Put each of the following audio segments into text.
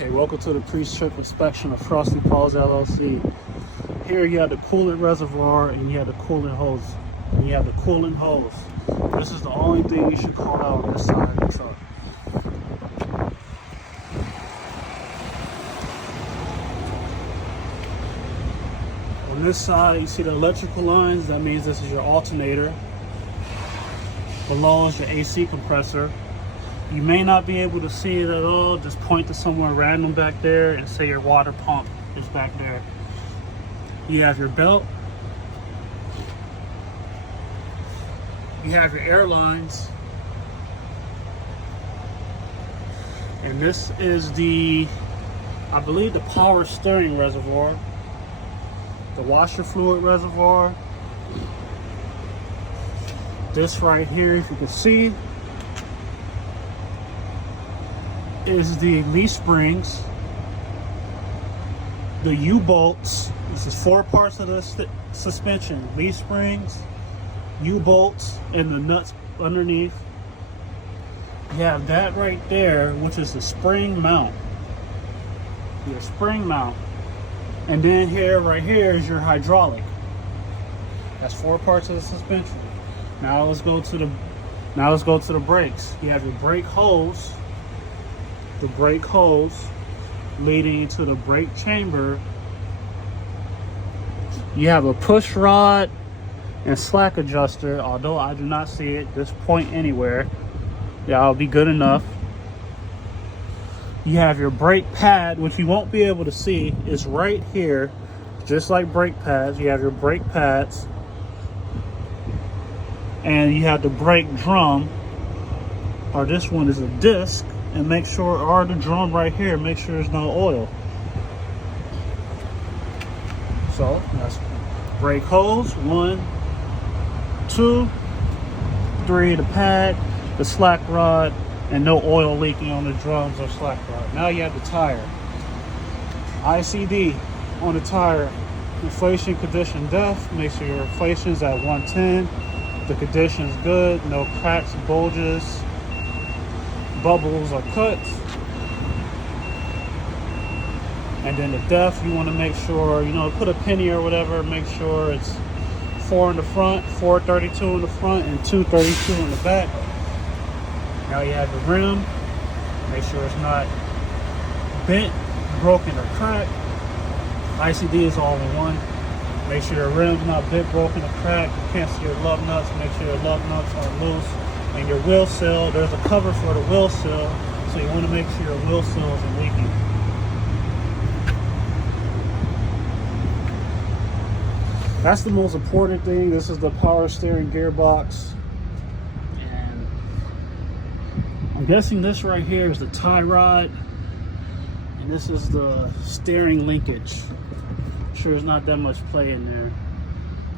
Okay, welcome to the pre-trip inspection of Frosty Paws LLC. Here you have the coolant reservoir and you have the coolant hose. This is the only thing you should call out on this side of the truck. On this side, you see the electrical lines. That means this is your alternator. Below is your AC compressor. You may not be able to see it at all. Just point to somewhere random back there and say your water pump is back there. You have your belt. You have your air lines. And this is I believe the power steering reservoir. The washer fluid reservoir. This right here, if you can see, is the leaf springs, the U-bolts. This is 4 parts of the suspension: leaf springs, U-bolts, and the nuts underneath. You have that right there, which is the spring mount. Your spring mount. And then right here is your hydraulic. That's 4 parts of the suspension. Now let's go to the brakes. You have your brake hose. The brake hose leading to the brake chamber. You have a push rod and slack adjuster, although I do not see it. Just point anywhere. Yeah, I'll be good enough. You have your brake pad, which you won't be able to see. It's right here, just like brake pads. You have your brake pads. And you have the brake drum, or this one is a disc. And make sure, or the drum right here, make sure there's no oil. So that's brake hose, 1, 2, 3, the pad, the slack rod, and no oil leaking on the drums or slack rod. Now you have the tire. ICD on the tire. Inflation condition depth. Make sure your inflation is at 110. The condition is good. No cracks, bulges, bubbles, or cuts. And then the depth, you want to make sure, put a penny or whatever, make sure it's 4 in the front, 432 in the front, and 232 in the back. Now you have the rim. Make sure it's not bent, broken, or cracked. ICD is all in one. Make sure your rim's not bent, broken, or cracked. You can't see your lug nuts. Make sure your lug nuts are loose. And your wheel seal, there's a cover for the wheel seal, so you want to make sure your wheel seal isn't leaking. That's the most important thing. This is the power steering gearbox. And I'm guessing this right here is the tie rod. And this is the steering linkage. I'm sure there's not that much play in there.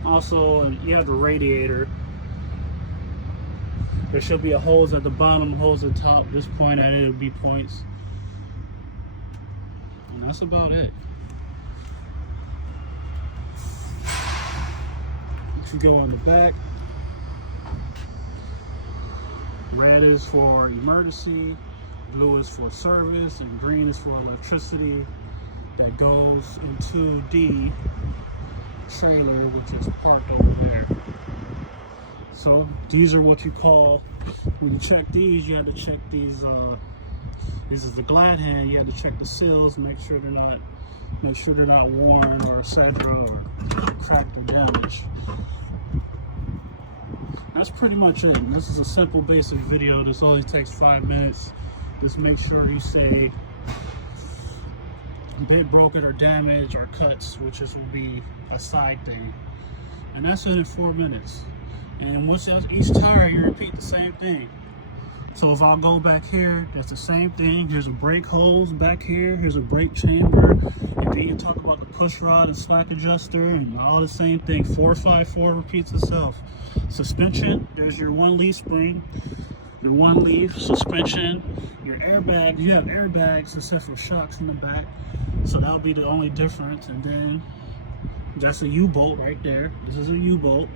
Also, you have the radiator. There should be a hose at the bottom, hose at the top. Just point at it, it'll be points. And that's about it. If you go on the back, red is for emergency, blue is for service, and green is for electricity that goes into the trailer, which is parked over there. So these are what you call, when you check these, you have to check these. This is the glad hand. You have to check the seals, make sure they're not worn or etc. or cracked or damaged. That's pretty much it. This is a simple, basic video. This only takes 5 minutes. Just make sure you say bit broken or damaged or cuts, which will be a side thing. And that's it in 4 minutes. And once each tire, you repeat the same thing. So if I'll go back here, it's the same thing. Here's a brake hose back here. Here's a brake chamber. And then you talk about the push rod and slack adjuster and all the same thing. 454 repeats itself. Suspension, there's your 1 leaf spring. The 1 leaf suspension. Your airbag, you have airbags except for shocks in the back. So that'll be the only difference. And then that's a U-bolt right there. This is a U-bolt.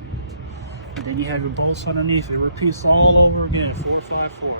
And then you have your bolts underneath. It repeats all over again, 454.